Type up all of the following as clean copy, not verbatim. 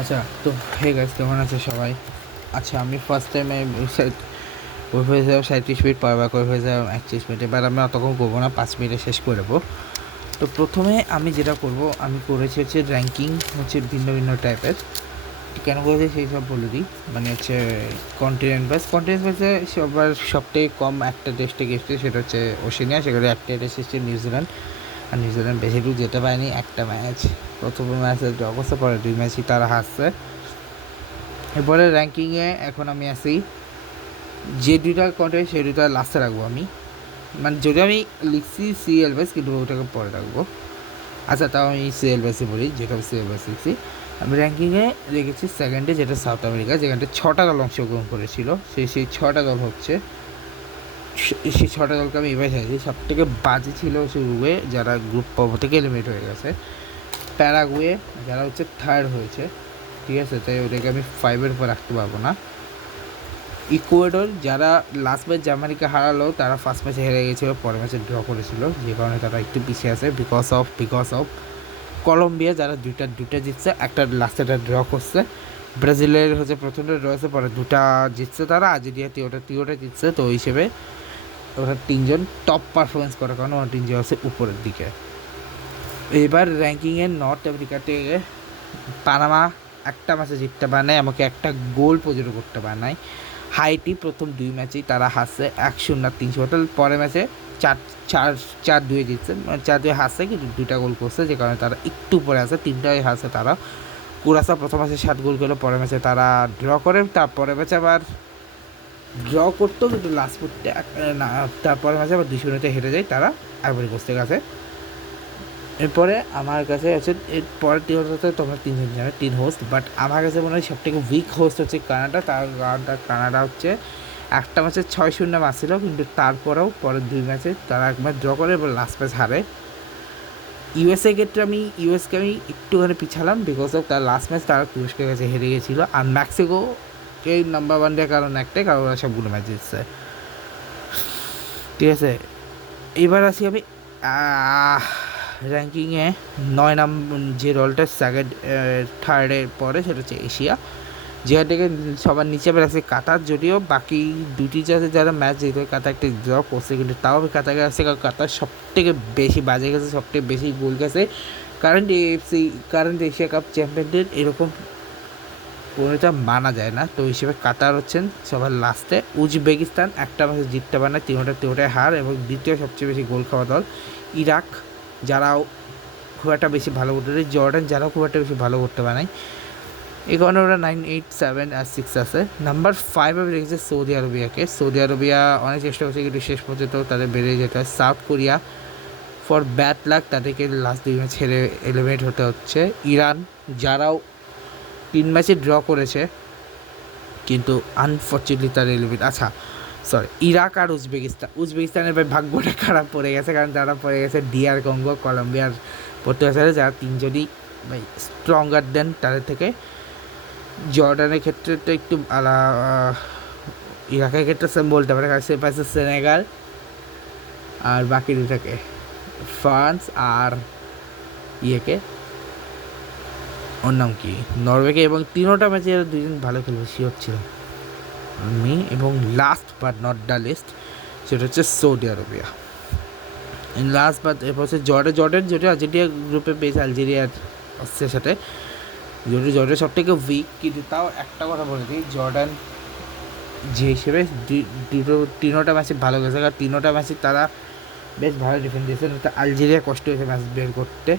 আচ্ছা, তো hey guys, কেমন আছে সবাই? আচ্ছা, আমি ফার্স্ট টাইম ওই হয়ে যাও 37 মিনিট পড়াবার করে হয়ে যাও 31 মিনিট। এবার আমি অতক্ষণ করবো না, 5 মিনিটে শেষ করে দেবো। তো প্রথমে আমি যেটা করব, আমি করেছি হচ্ছে র্যাঙ্কিং, হচ্ছে ভিন্ন ভিন্ন টাইপের। কেন করেছি সেই সব বলে দিই। মানে হচ্ছে কন্টিনেন্ট বাসে সবার সবথেকে কম একটা টেস্টে গেছে, সেটা হচ্ছে ওশেনিয়া। সেখানে একটা টেস্ট এসেছে নিউজিল্যান্ড, আর নিউজিল্যান্ড বেশি দূর যেতে পারেনি। একটা ম্যাচ, প্রথম ম্যাচে অবস্থা, পরে 2 ম্যাচই তারা হারছে। এরপরে র্যাঙ্কিংয়ে এখন আমি আছি, যে দুইটা কন্টেন্ট সেই দুইটা লাস্টে রাখবো আমি। মানে যদি আমি লিখছি সিএল বেস, কিন্তু ওটাকে পরে রাখবো। আচ্ছা, তাও আমি সিএল বেসে বলি, যেটা আমি সিএল বেস লিখছি। আমি র্যাঙ্কিংয়ে রেখেছি সেকেন্ডে, যেটা সাউথ আমেরিকা, যেখানটা 6টা দল অংশগ্রহণ করেছিল। সেই 6টা দল হচ্ছে, সেই 6টা দলকে আমি এবার চাইছি। সব থেকে বাজে ছিল হচ্ছে উরুগুয়ে, যারা গ্রুপ পর্ব থেকে এলিমিনেট হয়ে গেছে। প্যারাগুয়ে, যারা হচ্ছে থার্ড হয়েছে, ঠিক আছে, তাই ওটাকে আমি 5-এর উপর রাখতে পারবো না। ইকুয়েডর, যারা লাস্ট ম্যাচ জার্মানিকে হারালো, তারা ফার্স্ট ম্যাচে হেরে গেছিলো, পরের ম্যাচে ড্র করেছিল, যে কারণে তারা একটু পিছিয়ে আছে বিকজ অফ কলম্বিয়া, যারা দুইটা জিতছে, একটা লাস্টেটা ড্র করছে। ব্রাজিলের হচ্ছে প্রথমটা ড্র হয়েছে, পরে দুটা জিতছে তারা। আর্জেন্টিনা তিনটা জিতছে। তো ওই হিসেবে ওরা তিনজন টপ পারফরমেন্স করে, কারণ ওরা তিনজন আছে উপরের দিকে। এবার র্যাঙ্কিংয়ে নর্থ আমেরিকা থেকে পানামা একটা ম্যাচে জিততে পারে নাই, আমাকে একটা গোল পর্যন্ত করতে পারে নাই। হাইটি প্রথম 2 ম্যাচেই তারা হারছে 1-0 3 টোটাল। পরের ম্যাচে 4-2 জিতছে, মানে 4-2 হারছে, কিন্তু 2টা গোল করছে, যে কারণে তারা একটু পরে আছে। 3টাই হারছে তারা। কুরাসা প্রথম ম্যাচে 7 গোল করলো, পরের ম্যাচে তারা ড্র করে। তারপরে ম্যাচে আবার ড্র করতো, কিন্তু লাস্ট মিনিটে না, তারপরে ম্যাচে আবার 2-0 হেরে যায় তারা আইভরি কোস্টের কাছে। এরপরে আমার কাছে আছে, এর পরের টিম হচ্ছে, তোমরা তিনজন জানো 3 হোস্ট, বাট আমার কাছে মনে হয় সবথেকে উইক হোস্ট হচ্ছে কানাডা। তার কারণটা, কানাডা হচ্ছে একটা ম্যাচে 6-0 মারছিল, কিন্তু তারপরেও পরের 2 ম্যাচে তারা 1 ম্যাচ ড্র করে এবং লাস্ট ম্যাচ হারে। ইউএসকে আমি একটুখানি পিছালাম, বিকজ অফ তার লাস্ট ম্যাচ তারা তুরস্কের কাছে হেরে গেছিলো। আর মেক্সিকোকে নাম্বার 1 দেওয়ার কারণ একটাই, কারণ ওরা সবগুলো ম্যাচ জিতছে, ঠিক আছে। এবার আসি আমি র্যাঙ্কিংয়ে 9 নম্বর যে দলটা সেকেন্ড থার্ডের পরে, সেটা হচ্ছে এশিয়া, যেখান থেকে সবার নিচে আছে কাতার। যদিও বাকি দুটি জায়গায় যারা ম্যাচ জিতে, কাতার একটা ড্র করছে, কিন্তু তাও আমি কাতার কাছে, কারণ কাতার সব থেকে বেশি বাজে গেছে, সব থেকে বেশি গোল গেছে। কারেন্ট এশিয়া কাপ চ্যাম্পিয়নদের এরকম কোনোটা মানা যায় না। তো হিসেবে কাতার হচ্ছেন সবার লাস্টে। উজবেকিস্তান একটা ম্যাচে জিততে পারে না, তিনোটায় হার, এবং দ্বিতীয় সবচেয়ে বেশি গোল খাওয়া দল। ইরাক, যারাও খুব একটা বেশি ভালো করতে পারে। জর্ডান, যারাও খুব একটা বেশি ভালো করতে পারে নাই। এই কারণে ওরা 9, 8, 7 আর 6 আছে। নাম্বার 5 আমি রেখেছে সৌদি আরবিয়াকে। সৌদি আরবিয়া অনেক চেষ্টা করছে, কিন্তু শেষ পর্যন্ত তাদের বেড়ে যেতে হয়। South Korea, for bad luck, তাদেরকে লাস্ট 2 ম্যাচ ছেড়ে এলিমিনেট হতে হচ্ছে। ইরান, যারাও 3 ম্যাচে ড্র করেছে, কিন্তু আনফর্চুনেটলি তার এলিমিনেট। আচ্ছা, সরি, ইরাক আর উজবেকিস্তানের ভাই ভাগ্যটা খারাপ পড়ে গেছে, কারণ তারা পড়ে গেছে ডিআর কঙ্গো, কলম্বিয়ার পর্তুগালের, যারা তিনজনই ভাই স্ট্রঙ্গার দেন তাদের থেকে। জর্ডানের ক্ষেত্রে তো একটু ইরাকের ক্ষেত্রে সেম বলতে পারে, কারণ সে পাশে সেনেগাল, আর বাকি দুটাকে ফ্রান্স আর ইয়েকে, ওর নাম কি, নরওয়েকে। এবং তিনোটা ম্যাচে দুজন ভালো খেলবে শিওর ছিল আমি। এবং last but not the least, সেটা হচ্ছে সৌদি আরবিয়া। লাস্ট বাট এরপর হচ্ছে জর্ডান, যেটা আর্জেন্টিনা গ্রুপে পেয়েছে আলজেরিয়ার সাথে। জর্ডান সব থেকে উইক, কিন্তু তাও একটা কথা বলে দিই, জর্ডান যে হিসেবে তিনোটা ম্যাচে ভালো গেছে, কারণ তিনোটা ম্যাচে তারা বেশ ভালো ডিফেন্স দিয়েছে। আলজেরিয়া কষ্ট হয়েছে ম্যাচ বের করতে,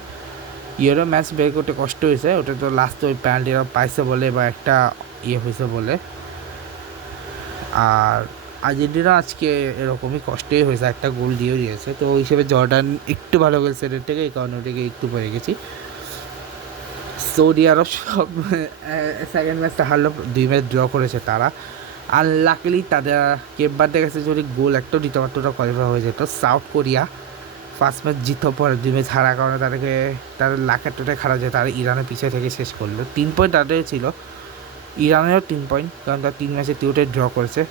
ম্যাচ বের করতে কষ্ট হয়েছে। ওটা তো লাস্টে ওই পেনাল্টিরা পাইছে বলে, বা একটা হয়েছে বলে। আর আর্জেন্টিনা আজকে এরকমই কষ্টই হয়েছে, একটা গোল দিয়েছে। তো ওই হিসেবে জর্ডান একটু ভালো খেলছে এটার থেকে, এই কারণে ওটাকে একটু পড়ে গেছি। সৌদি আরব সব সেকেন্ড ম্যাচটা হারলো, 2 ম্যাচ ড্র করেছে তারা। আনলাকিলি তাদের কেব্বারদের কাছে যদি গোল একটাও দিতে পারতো, ওটা কোয়ালিফাই হয়ে যেত। সাউথ কোরিয়া ফার্স্ট ম্যাচ জিতো, পরে 2 ম্যাচ হারার কারণে তাদের লাখের টোটায় খারাপ যায়। তারা ইরানের পিছিয়ে থেকে শেষ করলো। 3 পয়েন্ট তাদের ছিল, ইরানেরও 3 পয়েন্ট, কারণ তারা 3 ম্যাচে 3টাই ড্র করেছে।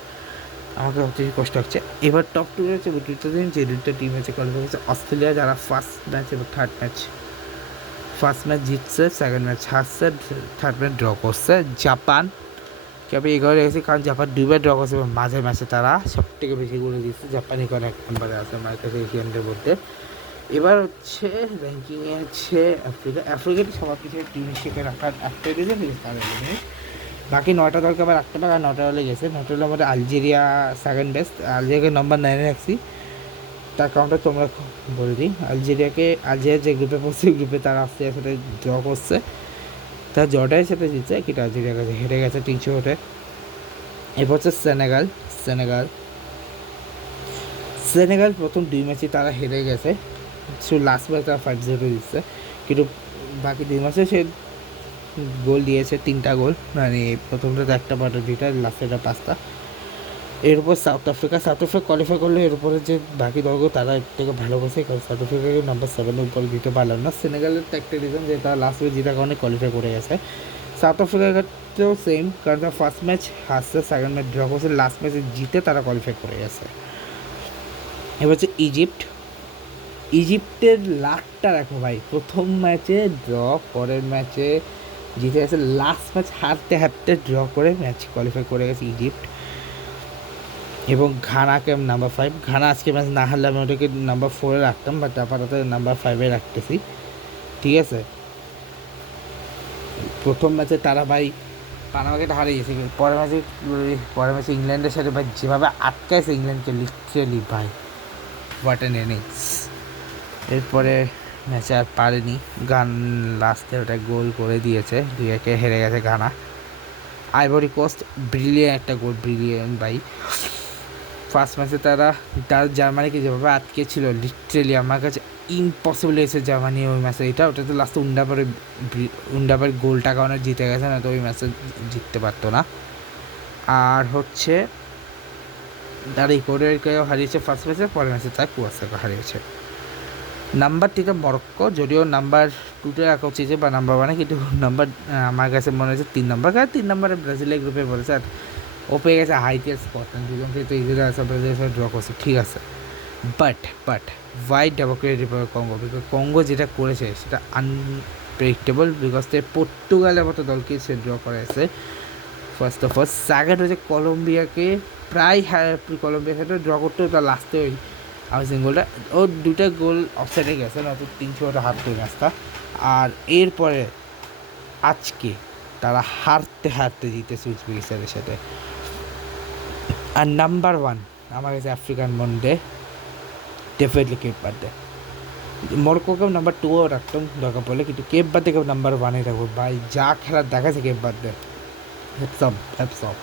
আমাকে সবচেয়ে কষ্ট হচ্ছে। এবার টপ 2 হচ্ছে দুটো টিম, যে দুটো টিম হচ্ছে কোয়ালিফাই হয়েছে। অস্ট্রেলিয়া, যারা ফার্স্ট ম্যাচ এবং থার্ড ম্যাচ ফার্স্ট ম্যাচ জিতছে, সেকেন্ড ম্যাচ হারছে, থার্ড ম্যাচ ড্র করছে। জাপান তবে এগারো রেখেছে, কারণ জাপান দুইবার ড্র করছে এবং মাঝে ম্যাচে তারা সব থেকে বেশি গোল দিচ্ছে। জাপান এখানে এক নম্বরে আছে আমার কাছে এশিয়ানদের মধ্যে। এবার হচ্ছে র্যাঙ্কিংয়ে হচ্ছে আফ্রিকাটি সবার কিছু টিম হিসেবে রাখার একটা রিজন তার বাকি 9টা দলকে আবার রাখতে পারে, আর 9টা দলে গেছে। 9টা দলের মধ্যে আলজেরিয়া সেকেন্ড বেস্ট, আলজেরিয়াকে নম্বর 9-এ রাখছি। তার কারণটা তোমরা বলে দিই, আলজেরিয়া যে গ্রুপে পড়ছে গ্রুপে তারা আস্তে সাথে ড্র করছে, তার জর্ডানের সাথে জিতছে, কিন্তু আলজেরিয়ার কাছে হেরে গেছে 300 ওঠে। এরপর হচ্ছে সেনেগাল প্রথম 2 ম্যাচে তারা হেরে গেছে, শুধু লাস্ট ম্যাচে তারা 5-0 দিচ্ছে, কিন্তু বাকি 2 ম্যাচে সে গোল দিয়েছে 3টা গোল, মানে প্রথমটা 1টা, বাট 2টা, লাস্টেটা 5টা। এর উপর সাউথ আফ্রিকা কোয়ালিফাই করলে এর উপরে যে বাকি দলগুলো তারা এর থেকে ভালো করছে, কারণ সাউথ আফ্রিকাকে নাম্বার 7-এর উপরে দিতে পারলাম না। সেনেগালের তো একটা রিজন যে তারা লাস্ট ম্যাচ জেতার কারণে কোয়ালিফাই করে গেছে। সাউথ আফ্রিকার ক্ষেত্রেও সেম, কারণ তারা ফার্স্ট ম্যাচ হারছে, সেকেন্ড ম্যাচ ড্র করছে, লাস্ট ম্যাচে জিতে তারা কোয়ালিফাই করে গেছে। এবার হচ্ছে ইজিপ্টের লাকটা রাখো ভাই, প্রথম ম্যাচে ড্র, পরের ম্যাচে জিতে গেছে, লাস্ট ম্যাচ হারতে ড্র করে ম্যাচ কোয়ালিফাই করে গেছে ইজিপ্ট। এবং ঘানাকে নাম্বার 5, ঘানা আজকে ম্যাচ না হারলে আমি ওটাকে নাম্বার 4-এ রাখতাম, বাট আপাতত নাম্বার 5-এ রাখতেছি, ঠিক আছে। প্রথম ম্যাচে তারা ভাই পানামাকে হারিয়ে গেছে, পরের ম্যাচে ইংল্যান্ডের সাথে ভাই যেভাবে আটকাইছে ইংল্যান্ডকে, লিটারেলি ভাই হোয়াট অ্যান ইনিংস। এরপরে ম্যাচে আর পারেনি, লাস্টে ওটা গোল করে দিয়েছে, 2-1 হেরে গেছে ঘানা। আইভরি কোস্ট ব্রিলিয়ান্ট একটা গোল, ব্রিলিয়ান্ট ভাই। ফার্স্ট ম্যাচে তারা জার্মানিকে যেভাবে আটকেছিল, লিটারেলি আমার কাছে ইম্পসিবল এসে জার্মানি ওই ম্যাচে, ওটা তো লাস্টে উন্ডাপার গোলটা কারণে জিতে গেছে, না তো ওই ম্যাচে জিততে পারতো না। আর হচ্ছে তারা ইকুয়েডরকেও হারিয়েছে ফার্স্ট ম্যাচে, পরের ম্যাচে তার কুয়াসাকে হারিয়েছে। নাম্বার 3 মরক্কো, যদিও নাম্বার 2-তে রাখা উচিত বা নাম্বার 1-এ, কিন্তু নাম্বার আমার কাছে মনে হচ্ছে 3 নম্বর, কারণ 3 নম্বরে ব্রাজিলের গ্রুপে পড়েছে, আর ও পেয়ে গেছে হাইটি আর স্কটল্যান্ড, দুজনকে তো ইজিলি আছে, ব্রাজিলের সাথে ড্র করছে, ঠিক আছে। But white Democratic Republic Congo, because Congo যেটা করেছে সেটা আনপ্রেডিক্টেবল, বিকজ পর্তুগালের মতো দলকে সে ড্র করেছে। ফার্স্ট অফ অল সেকেন্ড হচ্ছে কলম্বিয়াকে প্রায় কলম্বিয়ার সাথে ড্র করতে, তার লাস্টে ওই হাউসিং গোলটা, ও 2টা গোল অফসাইডে গেছে, নয়তো 300 ওটা হারতো ম্যাচটা। আর এরপরে আজকে তারা হারতে জিতেছে উজবেকিস্তানের সাথে। আর নাম্বার 1 আমার কাছে আফ্রিকান মধ্যে ডেফিনেটলি কেপ বার্থডে, মরক্কোকেও নাম্বার 2-ও রাখতাম দরকার পড়লে, কিন্তু কেপ বার্থডেকেও নাম্বার 1-এ রাখবো ভাই, যা খেলার দেখাচ্ছে কেপ বার্থডে, হ্যাপসঅপ।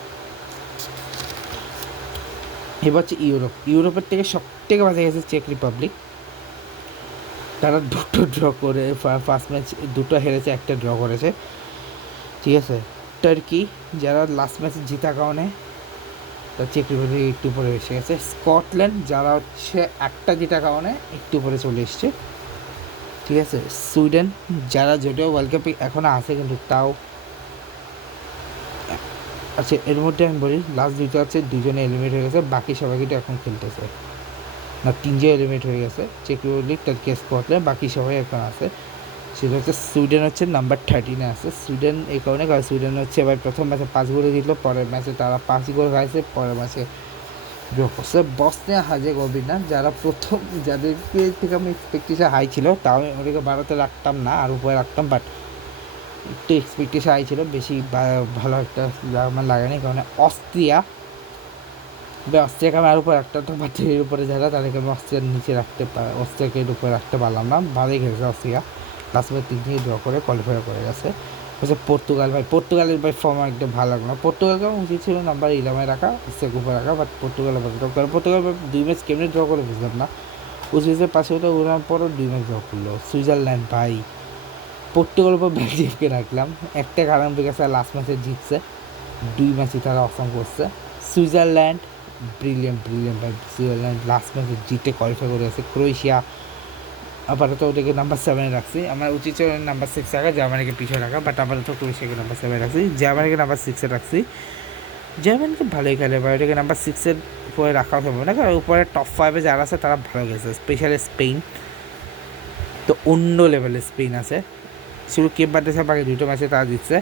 এবার হচ্ছে ইউরোপের থেকে সব থেকে বাজে গেছে চেক রিপাবলিক, তারা 2টো ড্র করে ফার্স্ট ম্যাচ 2টো হেরেছে, 1টা ড্র করেছে, ঠিক আছে। টার্কি যারা লাস্ট ম্যাচে জেতার কারণে তার চেক রিপাবলিক একটু উপরে এসে গেছে। স্কটল্যান্ড যারা হচ্ছে 1টা জেতার কারণে একটু উপরে চলে এসছে, ঠিক আছে। সুইডেন যারা যদিও ওয়ার্ল্ড কাপে এখনও আছে, কিন্তু তাও আচ্ছা, এর মধ্যে আমি বলি লাস্ট 2টা হচ্ছে 2জনে এলিমিনেট হয়ে গেছে, বাকি সবাই কিন্তু এখন খেলতেছে না, 3জন এলিমিনেট হয়ে গেছে, চেক রিপাবলিক, টার্কি, স্কটল্যান্ড, বাকি সবাই এখন আছে। সেটা হচ্ছে সুইডেন হচ্ছে নাম্বার 13-এ আছে। সুইডেন এই কারণে, কারণ সুইডেন হচ্ছে এবার প্রথম ম্যাচে 5 গোলে জিতলো, পরের ম্যাচে তারা 5 গোল খাইছে, পরের ম্যাচে ড্র করছে। বসনিয়া হার্জেগোভিনা যারা প্রথম, যাদেরকে থেকে আমি এক্সপেকটেশন হাই ছিল, তাও ওদেরকে 12-তে রাখতাম না, আর উপরে রাখতাম, বাট একটু এক্সপেকটেশন হাই ছিল, বেশি ভালো একটা আমার লাগেনি, কারণ অস্ট্রিয়াকে আমি আর উপরে রাখতাম, তো বাট এর উপরে যারা তাদেরকে আমি অস্ট্রিয়ার নিচে অস্ট্রিয়াকে এর উপরে রাখতে পারলাম না। ভালোই খেলেছে অস্ট্রিয়া, লাস্ট ম্যাচ 3 ড্র করে কোয়ালিফাই করে গেছে। হচ্ছে পর্তুগালের ভাই ফর্ম একদম ভালো লাগলো না, পর্তুগালকে উচিত ছিল নাম্বার 11-এ রাখা, অস্ট্রিয়াকে উপরে রাখা, বাট পর্তুগালের পর্তুগাল 2 ম্যাচ কেমনি ড্র করে বুঝলাম না, উচিতের পাশে ওটা ওঠার পরও 2 ম্যাচ ড্র করলো। সুইজারল্যান্ড ভাই, পর্তুগালের উপর বেলজিয়ামকে রাখলাম, একটা কারণ গেছে লাস্ট ম্যাচে জিতছে, 2 ম্যাচে তারা অসম করছে। সুইজারল্যান্ড ব্রিলিয়ান্ট ভাই, সুইজারল্যান্ড লাস্ট ম্যাচে জিতে কোয়ালিফাই করে গেছে। ক্রোয়েশিয়া আপাতত ওটাকে নাম্বার 7-এ রাখছি, আমার উচিত ছিল নাম্বার 6 রাখা, জার্মানিকে পিছিয়ে রাখা, বাট আপাতত ক্রোয়েশিয়াকে নাম্বার 7-এ রাখছি, জার্মানিকে নাম্বার 6-এ রাখছি। জার্মানিকে ভালোই খেলে, বা ওটাকে নাম্বার 6-এর উপরে রাখা সম্ভব না, কারণ উপরে টপ 5-এ যারা আছে তারা ভালো গেছে, স্পেশালি স্পেন তো অন্য লেভেলের স্পেন আছে। শুধু কেপ ভার্দে বাকি 2টা ম্যাচে তারা জিতছে।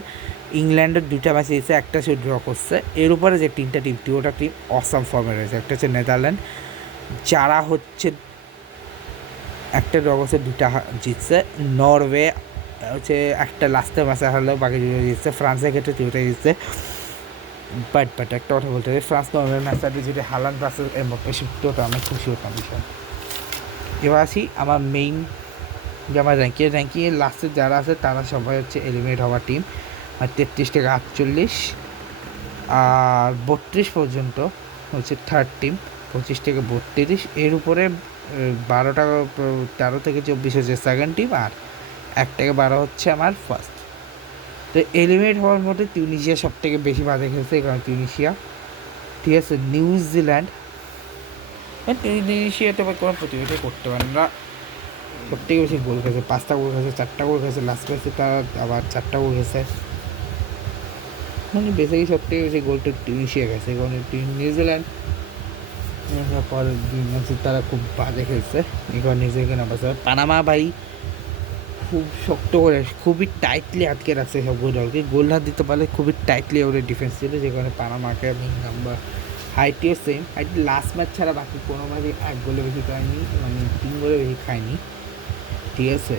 ইংল্যান্ডের 2টা ম্যাচে জিতছে, একটা সে ড্র করছে। এর উপরে যে 3টা টিম, 2টা টিম অসাম ফর্মে রয়েছে। একটা হচ্ছে নেদারল্যান্ড, যারা হচ্ছে একটা ড্র করছে, 2টা জিতছে। নরওয়ে হচ্ছে একটা লাস্টের ম্যাচে হারলেও বাকি 2টা জিতছে। ফ্রান্সের ক্ষেত্রে 2টা জিতছে। বাট একটা কথা বলতে হবে, ফ্রান্স নরওয়ের ম্যাচটাতে যদি হালান্ড ভার্সেস এমবাপ্পে শিখতো তো আমি খুশি হতাম ভীষণ। এবার আসি আমার মেইন যে আমার র্যাঙ্কিংয়ের লাস্টে যারা আছে তারা সবাই হচ্ছে এলিমিনেট হওয়ার টিম। আর 33 থেকে 48 আর 32 পর্যন্ত হচ্ছে থার্ড টিম, 25 থেকে 32। এর উপরে 13 থেকে 24 হচ্ছে সেকেন্ড টিম, আর 1 থেকে 12 হচ্ছে আমার ফার্স্ট। তো এলিমিনেট হওয়ার মধ্যে তিউনিশিয়া সব থেকে বেশি বাজে খেলছে, কারণ তিউনিশিয়া, ঠিক আছে, নিউজিল্যান্ড, তিউনিশিয়াতে কোনো প্রতিযোগিতা করতে পারে না। সব থেকে বেশি গোল খেয়েছে, 5টা গোল খেয়েছে, 4টা গোল খেয়েছে, লাস্ট ম্যাচে তারা আবার 4টা গোল খেয়েছে। মানে বেসিক্যালি সব থেকে বেশি গোলটা টিউনিশিয়া গেছে, কারণ নিউজিল্যান্ড পরের 2 ম্যাচে তারা খুব বাজে খেলছে, এবার নিজেকে না বাঁচা। পানামা ভাই খুব শক্ত করে, খুবই টাইটলি আটকে রাখছে সব দলকে, গোল হাত দিতে পারলে খুবই টাইটলি ওদের ডিফেন্স ছিল, যে কারণে পানামাকে আমি নাম্বার। হাইটিও সেম, হাইটি লাস্ট ম্যাচ ছাড়া বাকি কোনো ম্যাচে 1 গোলে বেশি খায়নি, মানে 3 গোলে বেশি খায়নি, ঠিক আছে।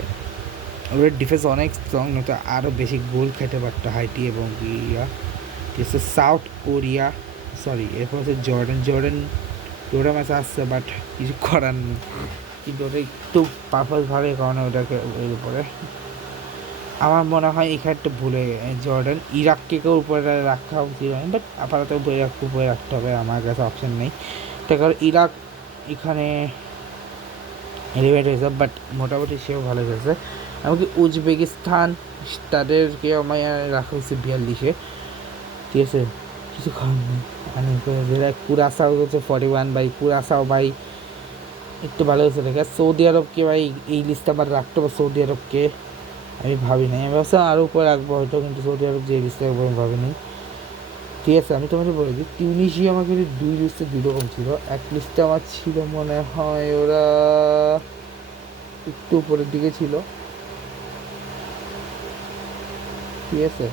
ওদের ডিফেন্স অনেক স্ট্রং, নয়তো আরও বেশি গোল খেতে পারতো হাইটি এবং ইয়া, ঠিক আছে। সাউথ কোরিয়া, সরি, এরপর হচ্ছে জর্ডান 2টা ম্যাচ আসছে, বাট কিছু করার নেই, কিন্তু ওটা একটু পারপাসভাবে, কারণে ওটাকে এর উপরে আমার মনে হয় এখানে একটা ভুলে জর্ডান ইরাককে কেউ উপরে রাখা উচিত হয়, বাট আপাতত উপরে রাখতে হবে, আমার কাছে অপশান নেই। তার কারণ ইরাক এখানে এলিভেট হয়েছে, বাট মোটামুটি সেও ভালো খেলছে। এমনকি উজবেকিস্তান, তাদেরকে আমার রাখা হয়েছে 42-এ, ঠিক আছে, কিছু খাওয়ার নেই। মানে যেটা কুরাসাও হচ্ছে 41, ভাই কুরাসাও ভাই একটু ভালো হয়েছে দেখে। সৌদি আরবকে ভাই এই লিস্টে আবার রাখতে হবে, সৌদি আরবকে আমি ভাবি নাই, আমি ভাবছিলাম আরও উপরে রাখবো হয়তো, কিন্তু সৌদি আরব যে লিস্টে রাখবো আমি ভাবিনি, ঠিক আছে। আমি তোমাদের বলে দিই, টিউনিশিয়া আমাকে 2 লিস্টে 2 রকম ছিল। এক লিস্টে আমার ছিল মনে হয় ওরা একটু উপরের দিকে ছিল, ঠিক আছে।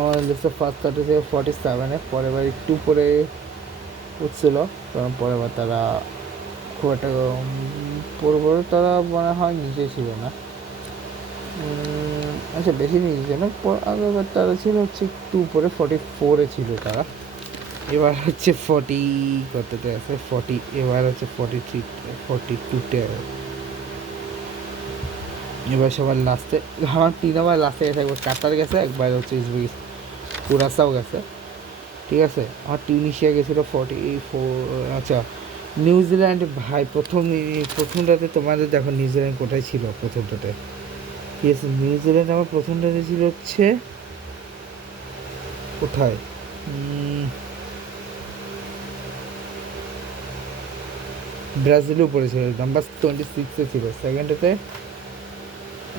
আমার লিস্টে ফার্স্ট থার্টি থেকে 47-এ, পরের বার একটু উপরে উঠছিল, কারণ পরের বার তারা খুব একটা পরে তারা মনে হয় নিচে ছিল না, আচ্ছা বেশি নিচে ছিল না, আগেবার তারা ছিল হচ্ছে একটু উপরে, 44-এ ছিল তারা। এবার হচ্ছে 40 কততে আছে, 40, এবার হচ্ছে 43, 42-তে। এবার সবার লাস্টে আমার 3 নাম্বার লাস্টে গেছে, একবার কাতার গেছে, একবার হচ্ছে কুরাসাও গেছে, ঠিক আছে। আমার টিউনিশিয়া গেছিলো 44। আচ্ছা, নিউজিল্যান্ড ভাই প্রথমটাতে তোমাদের দেখো নিউজিল্যান্ড কোথায় ছিল প্রথমটাতে, ঠিক আছে। নিউজিল্যান্ড আমার প্রথমটাতে ছিল হচ্ছে কোথায়, ব্রাজিলেও পড়েছিল, নাম্বার 26-এ ছিল। সেকেন্ডেতে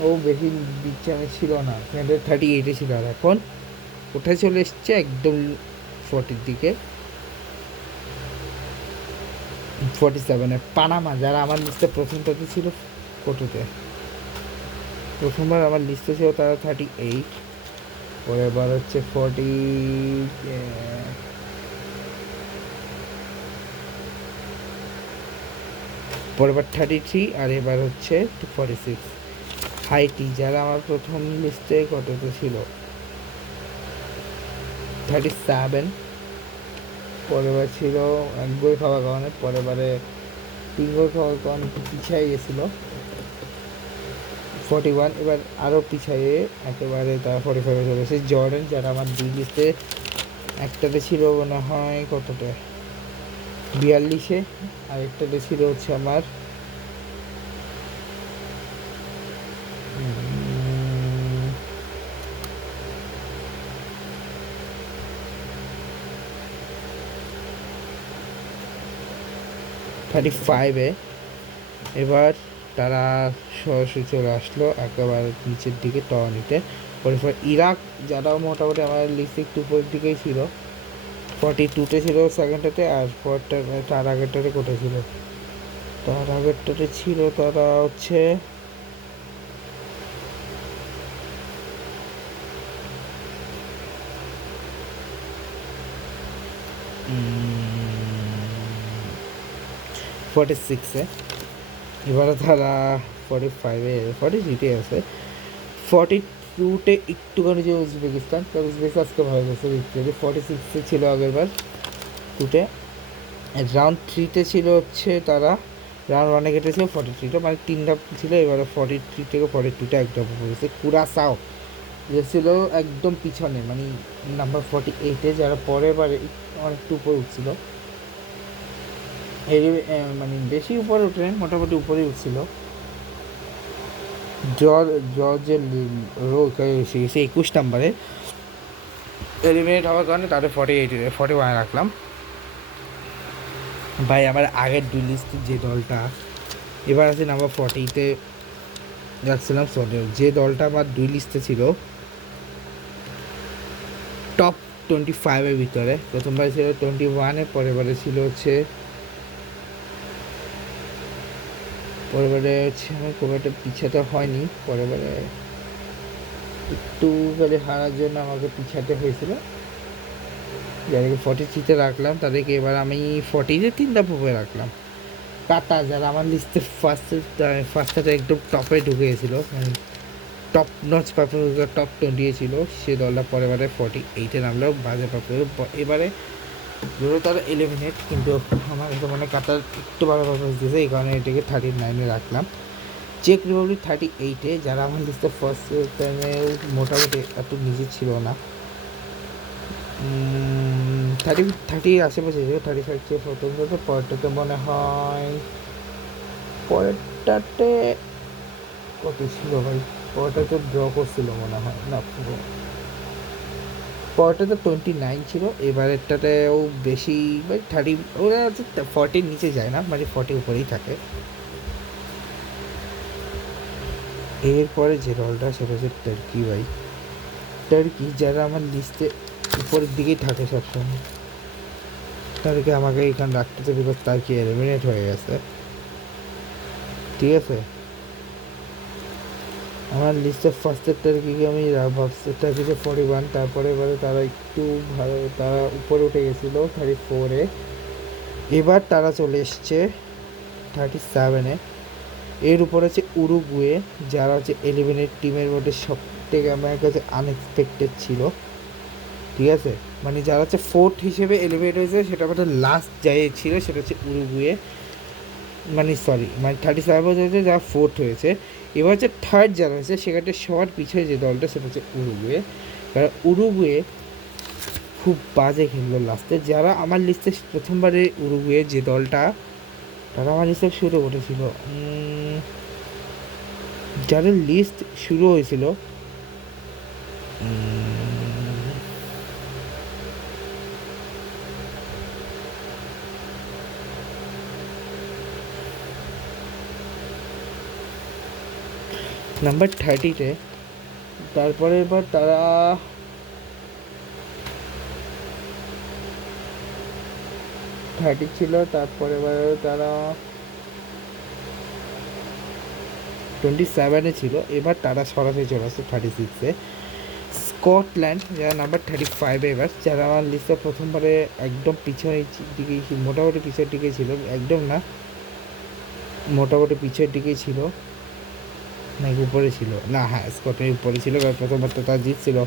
ও বেশি বিচ্ছামে ছিল না, সেকেন্ডে 38-এ ছিল, আর এখন কোথায় চলে এসছে একদম 40-এর দিকে, 47-এ। পানামা, যারা আমার লিস্টে প্রথমটাতে ছিল, কততে প্রথমবার আমার লিস্টে ছিল তারা 38, পরে এবার হচ্ছে 40, পরের বার 33, আর এবার হচ্ছে 46। হাইটি, যারা আমার প্রথম লিস্টে কততে ছিল 37, পরের বার ছিল 1 গোল খাওয়ার কারণে, পরের বারে 3 গোল খাওয়ার কারণে একটু পিছিয়ে গেছিলো 41, এবার আরও পিছিয়ে একেবারে তারা 45-এ চলে এসেছে। জর্ডান, যারা আমার 2 লিস্টে, একটাতে ছিল মনে হয় কতটা 42-এ, আর একটাতে ছিল হচ্ছে আমার 35-এ। এবার তারা সরাসরি চলে আসলো একেবারে নিচের দিকে টর্নিতে। পরে ইরাক, যারাও মোটামুটি আমার লিস্ট একটু উপরের দিকেই ছিল, 42-তে ছিল সেকেন্ডটাতে, আর পরটা তার আগেরটাতে কোথায় ছিল, তার আগেরটাতে ছিল তারা হচ্ছে হুম 46-এ। এবারে তারা 45-এ 43-তে আছে। 42-তে একটুখানি যে উজবেকিস্তান, কারণ উজবেকিস্তান আজকে ভালো গেছে লিটারেলি। 46-এ ছিল আগেরবার 2-তে। রাউন্ড 3-তে ছিল হচ্ছে তারা, রাউন্ড 1-এ কেটেছিল 43-টা, মানে 3 ধাপ ছিল। এবারে 43 থেকে 42-টা একদম পড়েছে। কুরাসাও যে ছিল একদম পিছনে, মানে নাম্বার 48-এ, যারা পরের বারে অনেকটু উপরে উঠছিল। এর মানে বেশি উপরে উঠে মোটামুটি উপরেই উঠছিল। জর্জের রো এসে গেছে 21 নাম্বারে, এলিমিনেট হওয়ার কারণে তাদের 41 রাখলাম। ভাই আমার আগের 2 লিস্টে যে দলটা এবার আছে নাম্বার 40-তে রাখছিলাম, যে দলটা আমার 2 লিস্টে ছিল টপ 25-এর ভিতরে, প্রথমবার ছিল 21-এ, পরেরবারে ছিল হচ্ছে আমার খুব একটা পিছাতে হয়নি। পরেরবারে একটু করে হারার জন্য আমাকে পিছাতে হয়েছিল, যাদেরকে 43-তে রাখলাম তাদেরকে এবার আমি 40-তে 3 ধাপ উপরে রাখলাম। কাতার, যারা আমার লিস্টে ফার্স্টে একদম টপে ঢুকে গেছিলো, মানে টপ নচ পারফরমেন্স টপ 20 ছিল, সে দলটা পরেরবারে 48-এ নামলো বাজে পারফরমেন্স। এবারে ধরো তারা এলিমিনেট, কিন্তু আমার কাছে মনে হয় কাতার একটু ভালো পারফরমেন্স দিয়েছে, এই কারণে এটাকে 39-এ রাখলাম। চেক রিপাবলিক 38-এ, যারা আমার লিস্টে ফার্স্ট টাইমে মোটামুটি এত নিজে ছিল না, 30 আশেপাশে ছিল, 35 চেয়ে প্রথমটাতে, পরেরটাতে মনে হয়, পরেরটাতে কত ছিল ভাই, পরেরটাতে ড্র করছিল মনে হয়, না পরেরটাতে 29 ছিল, এবারেরটাতেও বেশি ভাই 30, ওরা 40-র নিচে যায় না, মানে 40 উপরেই থাকে। এরপরে যে দলটা সেটা হচ্ছে টার্কি ভাই। টার্কি যারা আমার লিস্টে উপরের দিকেই থাকে সবসময়, তাদেরকে আমাকে এখানে রাখতে হবে, বিকজ টার্কি এলিমিনেট হয়ে গেছে। ঠিক আছে, আমার লিস্টের ফার্স্টের টার্কিকে আমি ভাবছি টার্কিতে 41, তারপরে এবারে তারা একটু ভালো, তারা উপরে উঠে গেছিলো 34-এ, এবার তারা চলে এসছে 37-এ। এর উপরে হচ্ছে উরুগুয়ে, যারা হচ্ছে এলিমিনেট টিমের মধ্যে সব থেকে আমার কাছে আনএক্সপেক্টেড ছিল। ঠিক আছে, মানে যারা হচ্ছে 4th হিসেবে এলিমিনেট হয়েছে, সেটা আমাদের লাস্ট যাই ছিল সেটা হচ্ছে উরুগুয়ে, মানে 37 হয়েছে যারা 4th হয়েছে। এবার হচ্ছে 3rd যারা হয়েছে, সেখানে সবার পিছিয়ে যে দলটা সেটা হচ্ছে উরুগুয়ে, কারণ উরুগুয়ে খুব বাজে খেললো লাস্টে। যারা আমার লিস্টে প্রথমবারে উরুগুয়ে যে দলটা, তারা আমার লিস্টে শুরু করেছিল, যাদের লিস্ট শুরু হয়েছিল নাম্বার 30-তে, তারপরে এবার তারা 30 ছিল, তারপরে এবার তারা 27-এ ছিল, এবার তারা সরাসরি চলে আসছে 36-এ। স্কটল্যান্ড, যারা নাম্বার 35-এ, এবার যারা আমার লিস্টে প্রথমবারে একদম পিছনের দিকে, মোটামুটি পিছের দিকে ছিল, একদম না মোটামুটি পিছের দিকেই ছিল, নাকি উপরে ছিল, না হ্যাঁ স্কটল্যান্ড উপরে ছিল, কারণ প্রথমবার তো তারা জিতছিল,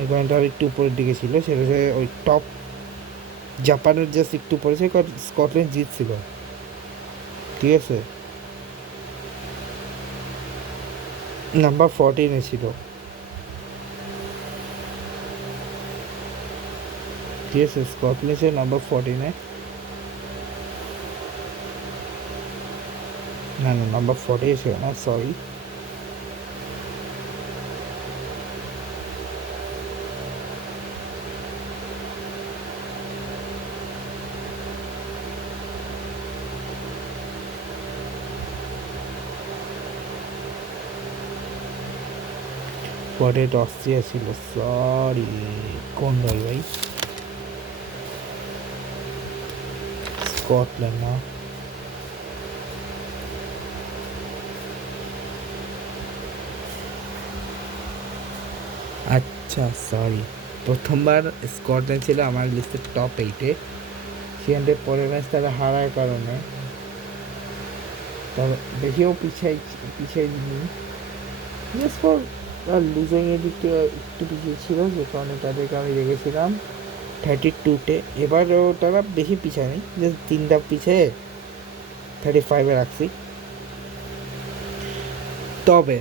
এই কারণে তার একটু উপরের দিকে ছিল, সেটা ওই টপ জাপানের জাস্ট একটু পড়েছে, কারণ স্কটল্যান্ড জিতছিল। ঠিক আছে, নাম্বার 14-এ ছিল। ঠিক আছে, স্কটল্যান্ড ছিল নাম্বার 14-এ, না নাম্বার 40 ছিল না, সরি। পরে অস্ট্রিয়া ছিল, সরি কোন দল ভাই, স্কটল্যান্ড না, আচ্ছা সরি, প্রথমবার স্কটল্যান্ড ছিল আমার লিস্টের টপ 8-এ, সেখান থেকে পরের ম্যাচ তারা হারার কারণে তবে বেশিও পিছিয়ে দিইনি, জাস্ট ফর লুজিং এর দিকটা একটু পিছিয়ে ছিল, যে কারণে তাদেরকে আমি রেখেছিলাম 32-তে। এবারও তারা বেশি পিছায় নেই, জাস্ট 3 ধাপ পিছিয়ে 35-এ রাখছি। তবে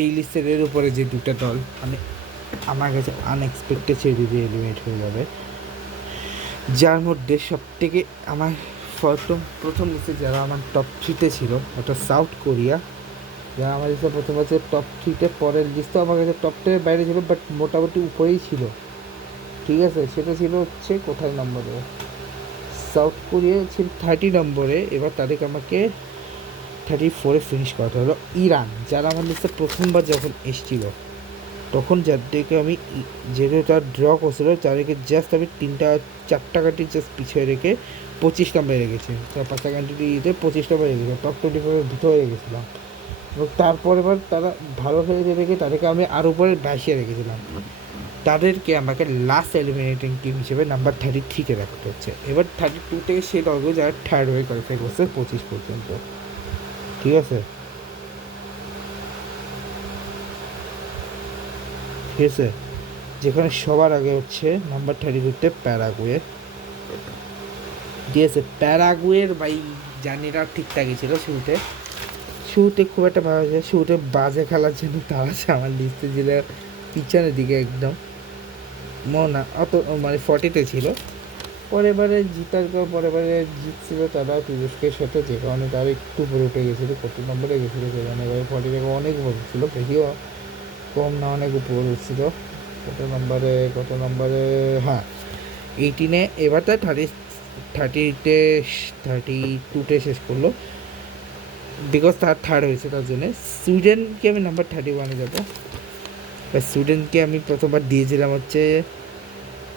এই লিস্টের এর উপরে যে দুটো দল মানে আমার কাছে আনএক্সপেক্টেড ছেড়ে দিয়ে এলিমিনেট হয়ে যাবে, যার মধ্যে সবথেকে আমার প্রথম লিস্টে যারা আমার টপ 3-তে ছিল ওটা সাউথ কোরিয়া, যারা আমার লিস্টে প্রথম আছে টপ 3-তে, পরের লিস্টও আমার কাছে টপ 10-এর বাইরে ছিল বাট মোটামুটি উপরেই ছিল, ঠিক আছে। সেটা ছিল হচ্ছে কোথায় নম্বরে, সাউথ কোরিয়া ছিল 30 নম্বরে, এবার তাদেরকে আমাকে 34-এ ফিনিশ করতে হলো। ইরান, যারা আমার লিস্টে প্রথমবার যখন এসেছিল তখন যাদেরকে আমি যেহেতু তার ড্র করছিল তাদেরকে জাস্ট আমি 4টা কান্ট্রি জাস্ট পিছিয়ে রেখে 25 নম্বরে রেখেছি, তার 5টা কান্ট্রিতে 25 নম্বরে রেখেছিলাম, টপ 25-এর ভিতরে রেখেছিলাম। এবং তারপর এবার তারা ভালো খেলেছে দেখে তাদেরকে আমি আরও উপরে 22-এ রেখেছিলাম, তাদেরকে আমাকে লাস্ট এলিমিনেটিং টিম হিসেবে নাম্বার 33-তে রাখতে হচ্ছে। এবার 32 থেকে সেই দলগুলো যারা থার্ড হয়ে কোয়ালিফাই করছে 25 পর্যন্ত, ঠিক আছে। ঠিক আছে, যেখানে সবার আগে হচ্ছে নাম্বার 32-তে প্যারাগুয়ে, ঠিক আছে। প্যারাগুয়ের ভাই জার্নিটা ঠিকঠাকই ছিল, শুরুতে খুব একটা ভালো ছিল, শুরুতে বাজে খেলার জন্য তারা আমার লিস্টে ছিল পিছনের দিকে একদম, মনে অত মানে 40-তে ছিল। পরেরবারে পরেরবারে জিতছিল তারা তুরস্কের সাথে, যে কারণে তারা একটু উপরে উঠে গেছিলো, কত নম্বরে গেছিলো সেখানে, এবারে 40 থেকে অনেক উপরে ছিল, বেশিও কম না, অনেক উপরে উঠছিল। কত নম্বরে হ্যাঁ 18-এ, এবার তার 32-তে শেষ করলো, বিকজ তার থার্ড হয়েছে, তার জন্য সুইডেনকে আমি নাম্বার 31-এ যাবো। সুইডেনকে আমি প্রথমবার দিয়েছিলাম হচ্ছে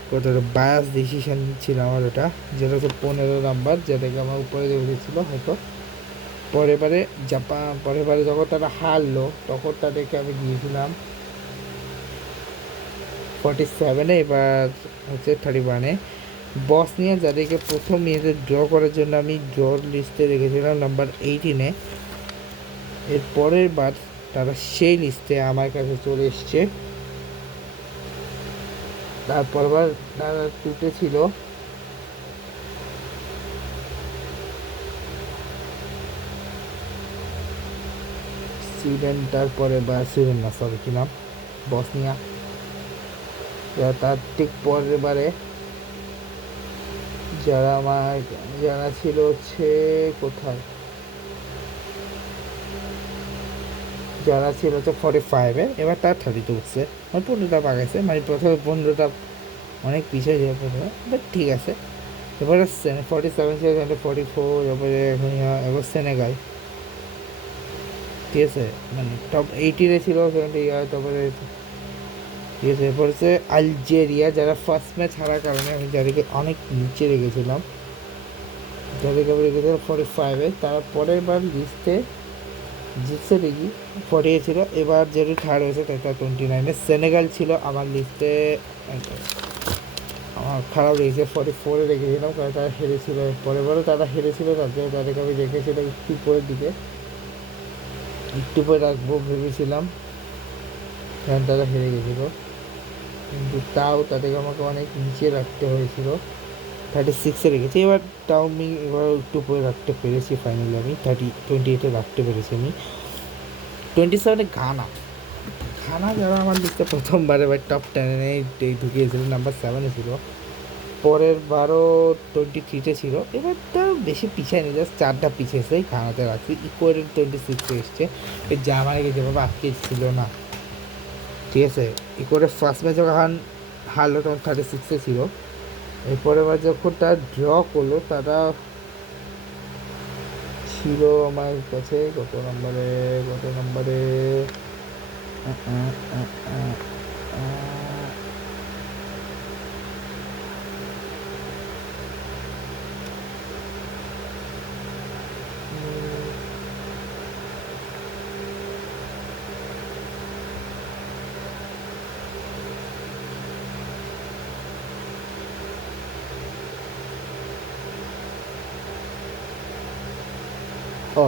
কতটা বায়াস ডিসিশন ছিল আমার ওটা, যেটা হচ্ছে 15 নাম্বার, যেটাকে আমার উপরে উঠেছিল হয়তো। পরের বারে যখন তারা হারলো তখন তাদেরকে আমি দিয়েছিলাম 47-এ, এবার হচ্ছে 31-এ। বসনিয়া, যাদেরকে প্রথম ইয়েতে ড্র করার জন্য আমি ড্র লিস্টে রেখেছিলাম নাম্বার 18-এ, এর পরের বার তারা সেই লিস্টে আমার কাছে চলে এসছে। তারপর বার তারা 2-তে ছিল, সুইডেন, তারপরে বা সুইডেন না সরি কি নাম, বসনিয়া। তার ঠিক পরের বারে যারা আমার জানা ছিল হচ্ছে কোথায়, যারা ছিল হচ্ছে 45-এ, এবার তার 30-তে উঠছে, মানে 15টা পাকাইছে, মানে প্রথমে 15টা অনেক পিছিয়ে যায় প্রথমে, বাট ঠিক আছে। এবারে 47 ছিল, 44, এবার সেনেগাল, ঠিক আছে, মানে টপ 80-এ ছিল, তারপরে ঠিক আছে। এরপর হচ্ছে আলজেরিয়া, যারা ফার্স্ট ম্যাচ হারার কারণে আমি যাদেরকে অনেক নিচে রেখেছিলাম, যাদেরকে আমি রেখেছিলাম 45-এ, তারা পরের বার লিস্টে জিতছে দেখি 48 ছিল, এবার যেহেতু থার্ড হয়েছে তাই তার 29-এ। সেনেগাল ছিল আমার লিস্টে, আমার খারাপ লেগেছে, 44-এ রেখেছিলাম কারণ তারা হেরেছিল, পরের বারও তারা হেরেছিল, তার জন্য তাদেরকে আমি রেখেছিলাম একটু উপরের দিকে, একটু পরে রাখবো ভেবেছিলাম, কারণ তারা হেরে গেছিলো, কিন্তু তাও তাদেরকে আমাকে অনেক নিচে রাখতে হয়েছিল, 36-এ রেখেছি। এবার তাও আমি এবার একটু উপরে রাখতে পেরেছি, ফাইনালি আমি 28-এ রাখতে পেরেছি আমি। 27-এ ঘানা যারা আমার লিস্টে প্রথমবারে এবার টপ 10-এ ঢুকিয়েছিল, নাম্বার 7-এ ছিল, পরের বারও 23-তে ছিল, এবার তো বেশি পিছিয়ে নেই, জাস্ট 4টা পিছিয়েছে, ঘানাতে রাখছি। ইকুয়েডর 26-এ এসছে, এই জার্মানিকে যেভাবে আটকে ছিল না, ঠিক আছে। ইকুয়েডর ফার্স্ট ম্যাচ যখন হারলো তখন 36-এ ছিল, এরপরে আবার যখন তারা ড্র করলো তারা ছিল আমার কাছে কত নম্বরে ও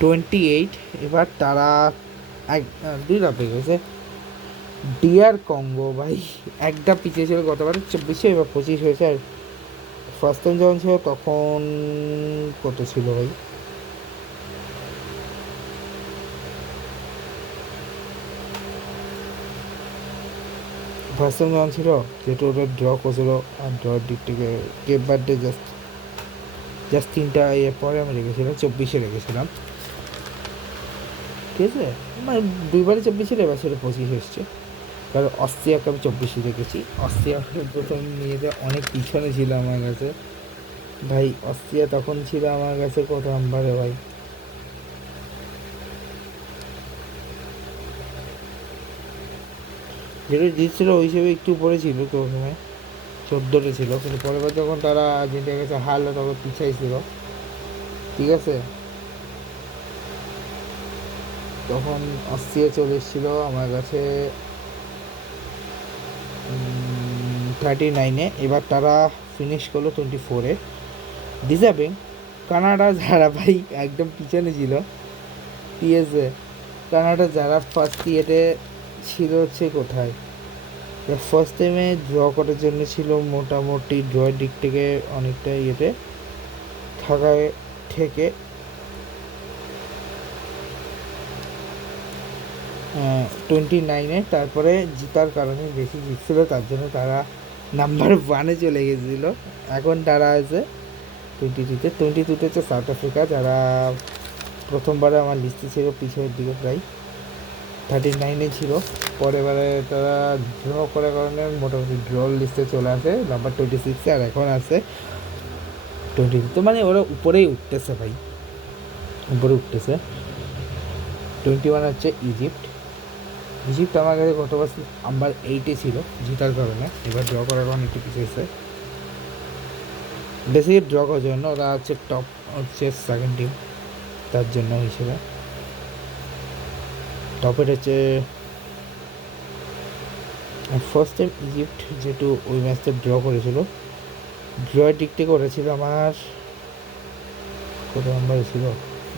28, এবার তারা দুই ধাপ হয়ে গেছে। ডিয়ার কঙ্গো ভাই একটা পিছিয়ে ছিল গতবার 24, এবার 25 হয়েছে। আর ফার্স্ট টাইম যখন ছিল তখন কত ছিল ভাই? ফার্স্ট টাইম যখন ছিল যেহেতু ওটা ড্র করছিল, আর ড্রর দিক থেকে কেপ বার্থডে জাস্ট 3টা ইয়ে পরে আমি রেখেছিলাম, 24-এ রেখেছিলাম, ঠিক আছে। মানে দুইবারে 24 ছিল, এবার সেটা 25 এসছে। কারণ অস্ট্রিয়াকে আমি 24-এ রেখেছি। অস্ট্রিয়া প্রথম নিয়ে যে অনেক পিছনে ছিল আমার কাছে ভাই। অস্ট্রিয়া তখন ছিল আমার কাছে কত নাম্বারে ভাই? যেটা জিতছিল ওই হিসেবে একটু উপরে ছিল তো, ওখানে 14-তে ছিল, কিন্তু পরের বার যখন তারা আর্জেন্টিনার কাছে হারলো তখন পিছাই ছিল, ঠিক আছে। তখন অস্ট্রিয়া চলে এসেছিলো আমার কাছে 39-এ। এবার তারা ফিনিশ করলো 24-এ। ডিজার্ভিং। কানাডা যারা ভাই একদম পিছনে ছিল, ঠিক আছে। কানাডা যারা ফার্স্ট ইয়েতে ছিল হচ্ছে কোথায়, ফার্স্ট টাইমে ড্র করার জন্য ছিল মোটামুটি ড্রয়ের দিক থেকে অনেকটা ইয়েতে থাকায় থেকে 29-এ। তারপরে জিতার কারণে বেশি জিতছিল, তার জন্য তারা নাম্বার 1-এ চলে গেছিল। এখন তারা আছে 22-তে। 22-তে হচ্ছে সাউথ আফ্রিকা, যারা প্রথমবারে আমার লিস্টে ছিল পিছনের দিকে প্রায় 39-এ ছিল। পরের বারে তারা ড্র করার কারণে মোটামুটি ড্র লিস্টে চলে আসে নাম্বার 26-এ, আর এখন আছে 20। তো মানে ওরা উপরেই উঠতেছে ভাই, উপরে উঠতেছে। 21 হচ্ছে ইজিপ্ট। ইজিপ্ট আমার কাছে গতবার নাম্বার 8-এ ছিল জিতার কারণে, এবার ড্র করার কারণে একটু পিছিয়েছে। বেসিক্যালি ড্র করার জন্য ওরা হচ্ছে টপ হচ্ছে সেকেন্ড টিম, তার জন্য হিসেবে টপের হচ্ছে ফার্স্ট টাইম ইজিপ্ট যেহেতু ওই ম্যাচটা ড্র করেছিল, ড্রয়ের দিক থেকে ওরা ছিল আমার কত নাম্বারে ছিল,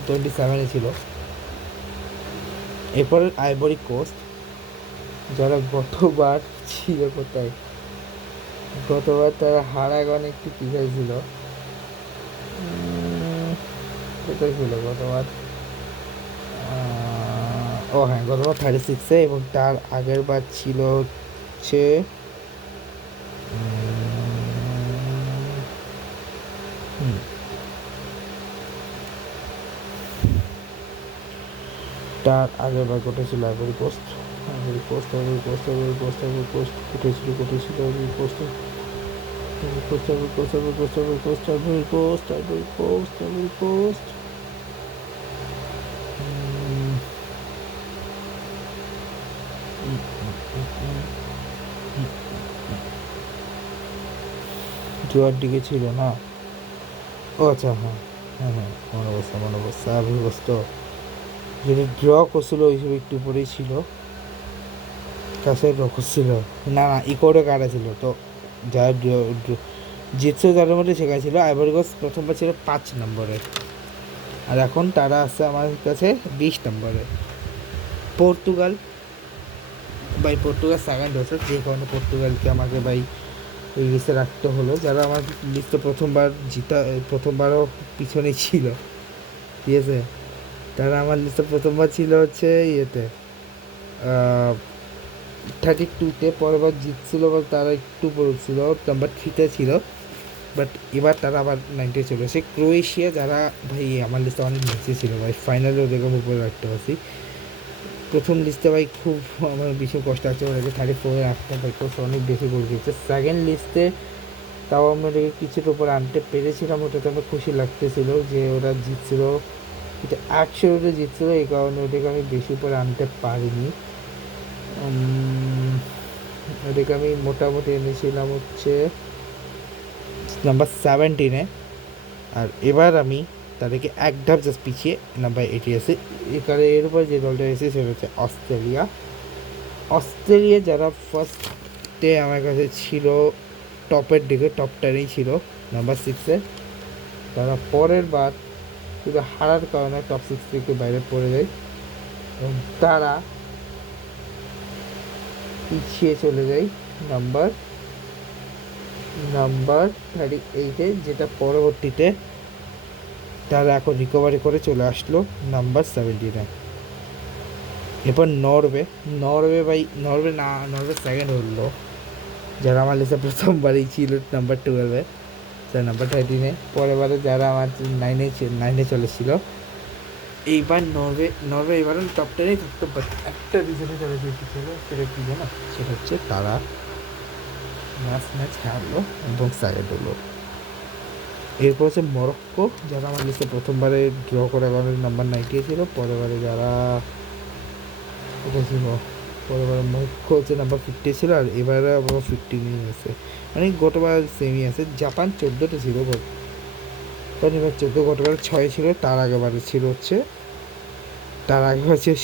27-এ ছিল। এরপর আইভরি কোস্ট, যারা গতবার ছিল কোথায়, গতবার তারা হারায় অনেক একটু পিছাই ছিল। কোথায় ছিল গতবার? ও হ্যাঁ, গতবার 36-এ, এবং তার আগের বার ছিল হচ্ছে তার আগের বার কোথায় ছিল? Ivory Coast, Ivory Coast, Ivory Coast, Ivory Coast, Ivory Coast কোথায় ছিল, কোথায় ছিল Ivory Coast? Ivory Coast, Ivory Coast, Ivory Coast, Ivory Coast, Ivory Coast, Ivory Coast, Ivory Coast. জোয়ার দিকে ছিল না? ও আচ্ছা, হ্যাঁ হ্যাঁ হ্যাঁ, মনে অবস্থা আবির্ভস্ত, যেটা ড্র করছিল ওই হিসেবে একটু উপরেই ছিল, কাছে ড্র করছিল। না না, ইকোয়াডর কাটা ছিল তো, যারা জিতছে তাদের মধ্যে শেখা ছিল। আইভরি কোস্ট প্রথমবার ছিল 5 নম্বরে, আর এখন তারা আছে আমার কাছে 20 নম্বরে। পর্তুগাল ভাই, পর্তুগাল সেকেন্ড হচ্ছে, যে কারণে পর্তুগালকে আমাকে ভাই ওই লিস্টে রাখতে হলো। যারা আমার লিস্টে প্রথমবারও পিছনে ছিল, ঠিক আছে, তারা আমার লিস্টে প্রথমবার ছিল হচ্ছে ইয়েতে 32-তে, পরের বার জিতছিল, বা তারা একটু পড়ছিল নাম্বার 3-তে ছিল, বাট এবার তারা আবার 9-এ চলে আসে। ক্রোয়েশিয়া, যারা ভাই আমার লিস্টে অনেক নিচে ছিল ভাই, ফাইনালে ওদেরকে আমি উপরে রাখতে পারছি। প্রথম লিস্টে ভাই খুব আমার ভীষণ কষ্ট আছে, ওদেরকে 34-এ রাখতে ভাই, অনেক বেশি গোল খেয়েছে। সেকেন্ড লিস্টে তাও আমরা ওদেরকে কিছুটা উপরে আনতে পেরেছিলাম, ওটাতে আমার খুশি লাগতেছিল যে ওরা জিতছিল, কিন্তু 100 জিতছিল, এই কারণে ওদেরকে আমি বেশি উপরে আনতে পারিনি। ওদেরকে আমি মোটামুটি এনেছিলাম হচ্ছে নাম্বার 17-এ, আর এবার আমি তাদেরকে এক ধাপ জাস্ট পিছিয়ে নাম্বার 80 আছে। এর উপর যে দলটা এসেছে সেটা হচ্ছে অস্ট্রেলিয়া। অস্ট্রেলিয়া যারা ফার্স্টে আমার কাছে ছিল টপের দিকে, টপ 10-এই ছিল নাম্বার 6-এ, তারা পরের বার কিন্তু হারার কারণে টপ 6 থেকে বাইরে পড়ে যায় এবং তারা পিছিয়ে চলে যায় নাম্বার 38-এ, যেটা পরবর্তীতে তারা এখন রিকভারি করে চলে আসলো নাম্বার 79। এরপর নরওয়ে সেকেন্ড হলো, যারা আমার লিস্টে প্রথমবারই ছিল নাম্বার 12-এ, নাম্বার 13-এ। পরেরবারে যারা আমার 9-এ চলেছিল, এইবার নরওয়ে এবারে টপ 10-এই থাকতো, বাট একটা রিজনে তারা জিতেছিল। সেটা কি জানো? সেটা হচ্ছে তারা লাস্ট ম্যাচ হারলো এবং সেকেন্ড হলো। এরপর হচ্ছে মরক্কো, যারা আমার লিস্টে প্রথমবারে ড্র করে নাম্বার 90 ছিল। পরেরবারে যারা এটা ছিল, পরেরবারে মরক্কো হচ্ছে নাম্বার 50 ছিল, আর এবারে আবার 15 আছে, মানে গতবার সেমই আছে। জাপান 14তে ছিল, কারণ এবার 14, গতবার 6 ছিল। তার আগেবারে ছিল হচ্ছে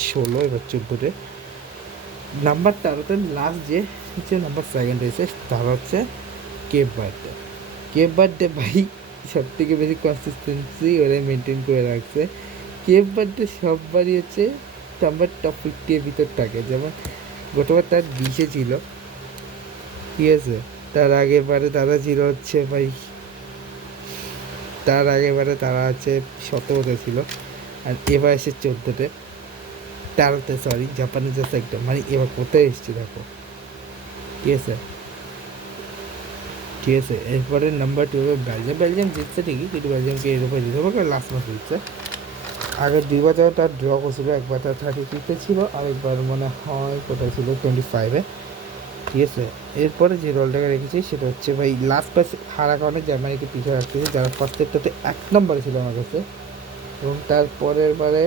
16, এবার 14তে। নাম্বার 13-তে লাস্ট যে হচ্ছে নাম্বার সেকেন্ড হয়েছে, তারা হচ্ছে কেপ বার্থডে ভাই সব থেকে বেশি কনসিস্টেন্সি ওরা মেনটেন করে রাখছে। কেপ বার্থডে সববারই হচ্ছে নাম্বার টপ 50-এর ভিতর থাকে, যেমন গতবার তার 20-এ ছিল, ঠিক আছে। তার আগেবারে তারা ছিল হচ্ছে ভাই, তার আগেবারে তারা হচ্ছে 17-তে ছিল, আর এবার এসে 14তে, 13-তে, সরি, জাপানের জাস্ট একটা, মানে এবার কোথায় এসছে দেখো, ঠিক আছে। এরপরে নাম্বার 12 বেলজিয়াম জিতছে ঠিকই, কিন্তু বেলজিয়ামকে এর উপরে জিতে হবে, লাস্ট ম্যাচ জিতছে। আগের 2বার যারা তার ড্র করছিল, একবার তার 32-তে ছিল, আরেকবার মনে হয় কোথায় ছিল 25-এ, ঠিক আছে। এরপরে যে দলটাকে রেখেছি সেটা হচ্ছে ভাই লাস্ট ম্যাচ হারা কারণে জার্মানিকে পিছিয়ে রাখতেছে, যারা ফার্স্ট সেটটাতে 1 নম্বরে ছিল আমার কাছে, এবং তারপরের বারে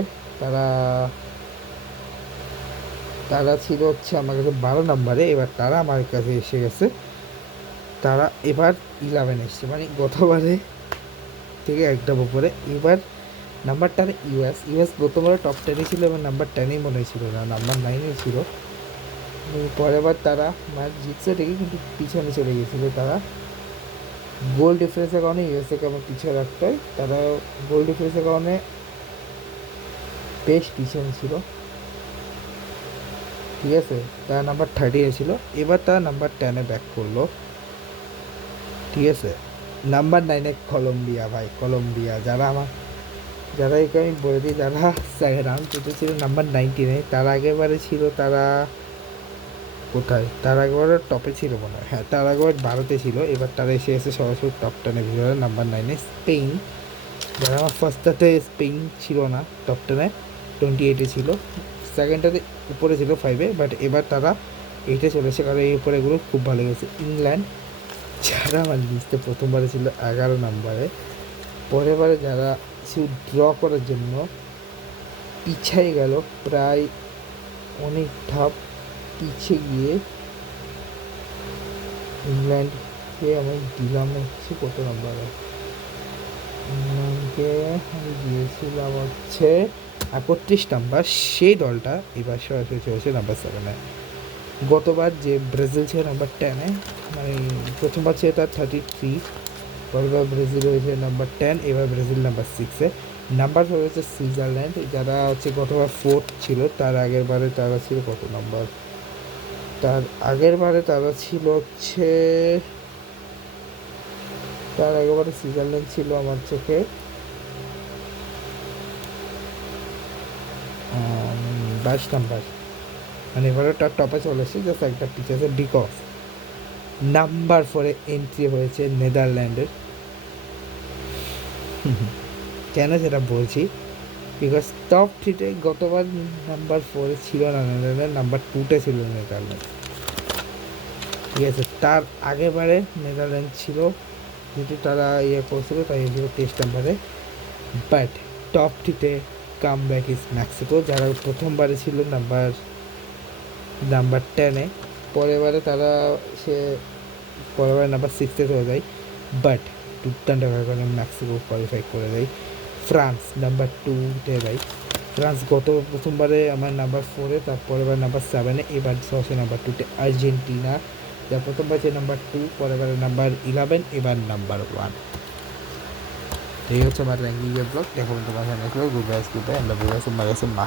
তারা ছিল হচ্ছে আমার কাছে 12 নম্বরে। এবার তারা আমার কাছে এসে গেছে, তারা এবার 11 এসছে, মানে গতবারে থেকে একদম উপরে। এবার নাম্বার 10 ইউএস প্রথমবারে টপ 10-এ ছিল, এবার নাম্বার 10-এই মনে হয়েছিল না, নাম্বার 9-এ ছিল। পরের বার তারা ম্যাচ জিতছে ঠিকই, কিন্তু পিছনে চলে গেছিলো তারা গোল ডিফারেন্সের কারণে। ইউএসএকে আমার পিছিয়ে রাখতে হয়, তারা গোল ডিফারেন্সের কারণে বেশ পিছনে ছিল, ঠিক আছে। তারা নাম্বার 30-এ ছিল, এবার তারা নাম্বার 10-এ ব্যাক করলো, ঠিক আছে। নাম্বার 9-এ কলম্বিয়া, যারা একে আমি বলে দিই, যারা সেকেন্ড রাউন্ড জিতেছিল নাম্বার 19-এ, তার আগেবারে ছিল তারা কোথায়, তার আগেবারে টপে ছিল মনে হয়, হ্যাঁ, তার আগেবার 12-তে ছিল। এবার তারা এসে সরাসরি টপ 10-এর ভিতরে নাম্বার 9-এ স্পেন, যারা আমার ফার্স্টটাতে স্পেন ছিল না টপ 10-এ, 28-এ ছিল, সেকেন্ডটাতে উপরে ছিল 5-এ, বাট এবার তারা 8-এ চলেছে, কারণ এই উপরে এগুলো খুব ভালো গেছে। ইংল্যান্ড, যারা আমার লিস্টে প্রথমবারে ছিল 11 নম্বরে, পরের বারে যারা শুধু ড্র করার জন্য পিছিয়ে গেল, প্রায় অনেক ধাপ পিছিয়ে গিয়ে ইংল্যান্ডকে আমি দিলাম হচ্ছে কত নম্বরে, ইংল্যান্ডকে আমি দিয়েছিলাম হচ্ছে 31 নাম্বার। সেই দলটা এবার সরাসরি চলেছে নাম্বার 7-এ। গতবার যে ব্রাজিল ছিল নাম্বার 10-এ, মানে প্রথমবার ছিল তার 33, পরেরবার ব্রাজিল হয়েছে নাম্বার 10, এবার ব্রাজিল নাম্বার 6-এ। নাম্বার 4 হচ্ছে সুইজারল্যান্ড, যারা হচ্ছে গতবার 4th ছিল। তার আগের বারে তারা ছিল কত নাম্বার, তার আগের বারে তারা ছিল হচ্ছে, তার আগেরবারে সুইজারল্যান্ড ছিল আমার চোখে 22 নাম্বার, মানে এবারে তার টপে চলেছে, জাস্ট একটা পিছিয়ে আছে। বিকজ নাম্বার 4-এ এন্ট্রি হয়েছে নেদারল্যান্ডের। কেন সেটা বলছি, বিকজ টপ 3-তে গতবার নাম্বার 4-এ ছিল না নেদারল্যান্ড, নাম্বার 2-তে ছিল নেদারল্যান্ড, ঠিক আছে। তার আগেবারে নেদারল্যান্ড ছিল, যেহেতু তারা করছিল, তাই ছিল 23 নাম্বারে। বাট টপ 3-তে কাম ব্যাক ইজ মেক্সিকো, যারা প্রথমবারে ছিল নাম্বার 10-এ, পরেরবারে তারা পরেরবারে নাম্বার 6-এ চলে যায়, বাট দুর্দান্ত কারণে মেক্সিকো কোয়ালিফাই করে দেয়। ফ্রান্স নাম্বার 2-তে যায়, ফ্রান্স প্রথমবারে আমার নাম্বার 4-এ, তারপরে এবার নাম্বার 7-এ, এবার সরাসরি নাম্বার 2-তে। আর্জেন্টিনা, যা প্রথমবার ছিল নাম্বার 2, পরেরবারে নাম্বার 11, এবার নাম্বার 1। এই হচ্ছে আমার র্যাঙ্কিংয়ের ব্লগ। দেখো তোমার নেক্সট ব্লগ। গুড বাই, আল্লাহ, সুম্মা